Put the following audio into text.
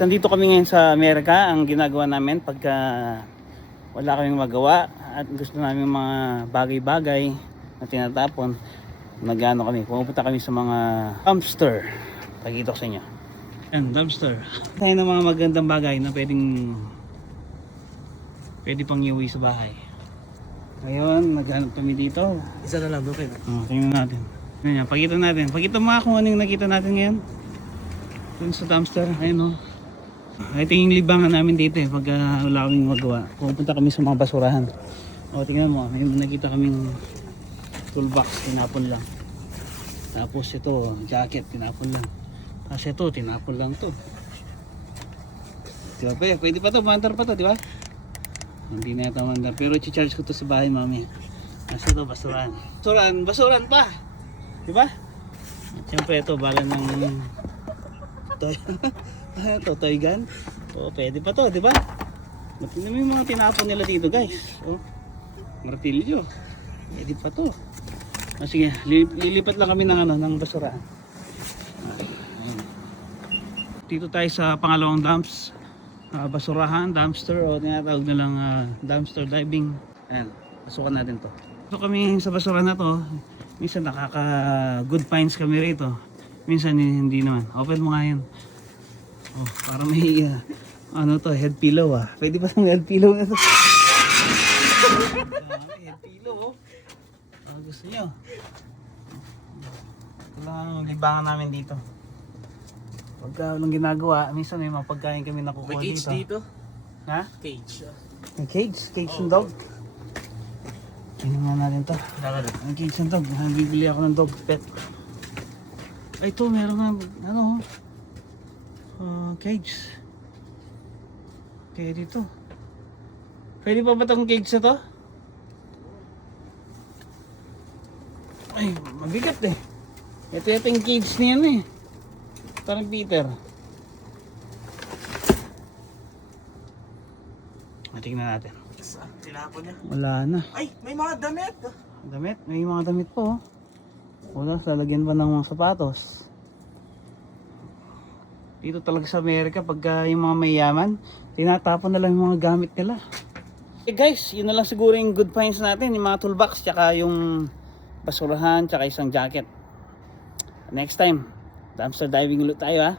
Nandito kami ngayon sa Amerika. Ang ginagawa namin pagka wala kaming magawa at gusto namin mga bagay-bagay na tinatapon, nagano kami, pupunta kami sa mga dumpster. Pakita ko sa inyo. Yan, dumpster. Tayo ng mga magandang bagay na pwede pang iuwi sa bahay. Ngayon, naghanap kami dito. Isa na lang, okay na. Tingnan natin. Ganyan, pakita natin. Pakita mo nga kung ano yung nakita natin ngayon. Dun sa dumpster, ayun o. Ito yung libangan namin dito eh, pag wala kaming magawa. Pupunta kami sa mga basurahan. O, tingnan mo, may nakita kaming toolbox, tinapon lang. Tapos ito, jacket, tinapon lang. Tapos ito, tinapon lang to. Diba pa, pwede pa to, mandar pa to, diba? Hindi na yata mandar, pero i-charge ko to sa bahay mami. Tapos ito, basurahan. Basurahan pa! Diba? At syempre ito, bala ng toy. Ito, toy gun. O, pwede pa to, diba? Tingnan mo yung mga tinapon nila dito guys. O, martilyo. Pwede pa to. O, sige, lilipat lang kami ng basurahan. Dito tayo sa pangalawang basurahan, dumpster, o tinatawag na lang dumpster diving. Ayan, pasukan natin to. So kami sa basurahan na to, minsan nakaka good finds kami rito, minsan hindi naman. Open mo nga yan. Oh, para may ano to, head pillow ah. Pwede ba itong head pillow na to? Head pillow oh. Gusto nyo? Ito lang ang libangan namin dito. Pagka walang ginagawa, minsan may mga pagkain kami nakukuha May cage dito? Ha? Cage. May cage? Cage ng dog? Tingnan nga natin to. Ang cage ng dog. Bibili ako ng dog pet. Ay ito, meron nga, ano, cage. Kaya dito. Pwede pa ba itong cage na to? Ay, mabigat eh. Ito yung cage niya eh. Parang Peter. Tingnan natin. Tinapon niya. Wala na. Ay, may mga damit. Damit? May mga damit po. Wala, lalagyan pa ng mga sapatos. Dito talaga sa Amerika, pagka yung mga mayaman, tinatapon na lang yung mga gamit nila. Okay guys, yun na lang siguro yung good finds natin. Yung mga toolbox, tsaka yung basurahan, tsaka isang jacket. Next time, dumpster diving ulit tayo ha.